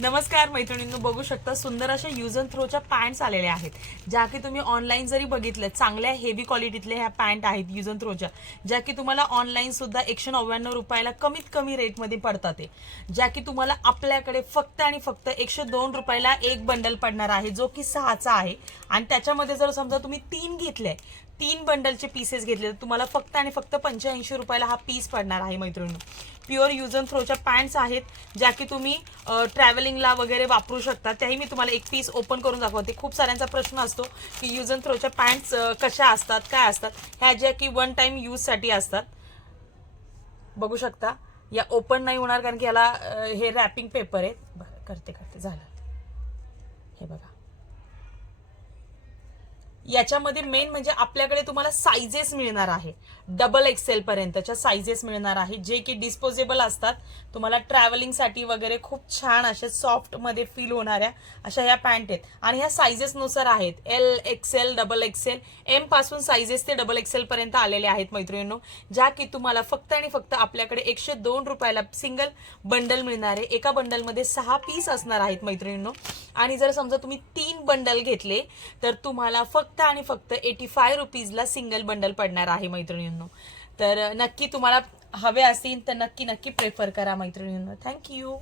नमस्कार मैत्रिणींनो, बघू शकता सुंदर अशा यूज अँड थ्रोच्या पॅन्ट्स आलेल्या आहेत, ज्या की तुम्ही ऑनलाईन जरी बघितलं चांगल्या हेवी क्वालिटीतल्या ह्या पॅन्ट आहेत यूज अँड थ्रोच्या, ज्या की तुम्हाला ऑनलाईन सुद्धा 199 रुपयाला कमीत कमी रेटमध्ये पडतात ते, ज्या की तुम्हाला आपल्याकडे फक्त आणि फक्त 102 रुपयाला एक बंडल पडणार आहे, जो की 6चा आहे. आणि त्याच्यामध्ये जर समजा तुम्ही 3 घेतले, 3 बंडलचे पीसेस घेतले, तर तुम्हाला फक्त आणि फक्त 85 रुपयाला हा पीस पडणार आहे मैत्रिणी. प्युअर यूज अँड थ्रोच्या पॅन्ट्स आहेत, ज्या की तुम्ही ट्रॅव्हलिंगला वगैरे वापरू शकता. त्याही मी तुम्हाला एक पीस ओपन करून दाखवते. खूप साऱ्यांचा प्रश्न असतो की यूज अँड थ्रोच्या पॅन्ट्स कशा असतात, काय असतात. ह्या ज्या की वन टाइम यूजसाठी असतात. बघू शकता, या ओपन नाही होणार कारण की याला हे रॅपिंग पेपर आहे. बरं, करते झालं. हे बघा, याच्यामध्ये मेन म्हणजे आपल्याकडे तुम्हाला साइजेस मिळणार आहे, डबल एक्सेल पर्यंतच्या साइजेस मिळणार आहे, जे की डिस्पोजेबल असतात. तुम्हाला ट्रॅव्हलिंगसाठी वगैरे खूप छान अशा सॉफ्ट मध्ये फील होणाऱ्या अशा ह्या पॅन्ट आहेत. आणि ह्या साइजेस नुसार आहेत, L XL, double XL, M पासून साइजेस ते डबल एक्सेल पर्यंत आलेले आहेत मैत्रिणींनो, ज्या की तुम्हाला फक्त आणि फक्त आपल्याकडे 102 रुपयाला सिंगल बंडल मिळणार आहे. एका बंडलमध्ये 6 पीस असणार आहेत मैत्रिणींनो. आणि जर समजा तुम्ही 3 बंडल घेतले तर तुम्हाला फक्त आणि फक्त 85 रुपीजला सिंगल बंडल पडणार आहे मैत्रिणींनो. तर नक्की तुम्हाला हवे असतील तर नक्की प्रेफर करा मैत्रिणींनो. थँक्यू.